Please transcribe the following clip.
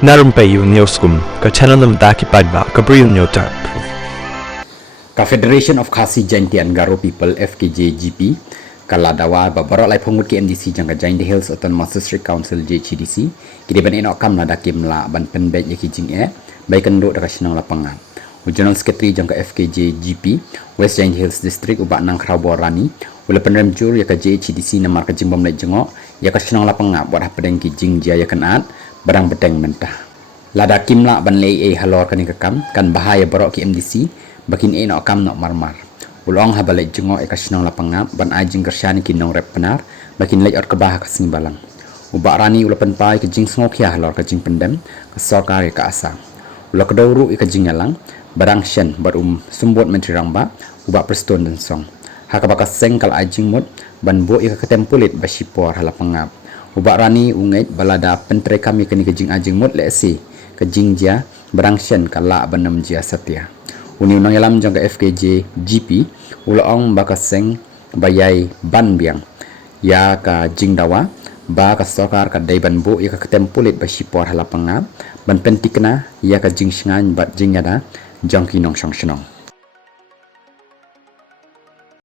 Narum payu nioskum ka chananam daki padba ka briu nyotar. Ka Federation of Khasi Jainti and Garo People FKJGP kaladawa babarok lai phongut KMDC jangka Jainti Hills Autonomous District Council JCDC kidi ban eno kam na dakim la ban penbet yaki jing bai kendo da kasinang lapangan General Secretary jangka FKJGP West Jainti Hills District ubak nang Krabo Rani ula penrem jur yaka JCDC namar ka jimbom lai jengok yaka kasinang lapangan buat pedeng ki jing jaya kanat barang bedeng mentah lada kim la ban lei halor kan kam kan bahaya barok KMDC bakin eno kam nok marmar ulong habalek jengok kasinang lapangan ban ajing kersyani kinong rep penar bakin lek or kebah kasing balang ubak rani ula penpai ke jing sngok ya halor ke jing pendem ke sorkar ka asa ula kedauru ke jing yalang barang shen bar sumbot menteri ramba ubak preston dan song hakabaka seng kal ajing mut ban bo ika ketempulit basipor halapangap ubak rani ungait balada pentre kami kini ke jing ajing mut lesi ke jing dia barang shen kala banam jia satya uni unang yalam jang ke FKJ GP ulaong bakaseng bayai ban biang ya ka jingdawa ba ka sokar ka daiban bu ya ka tempulit ba sipor halapanga ban pentikna ya ka jingsingan bat jingyada jangki nong song shnong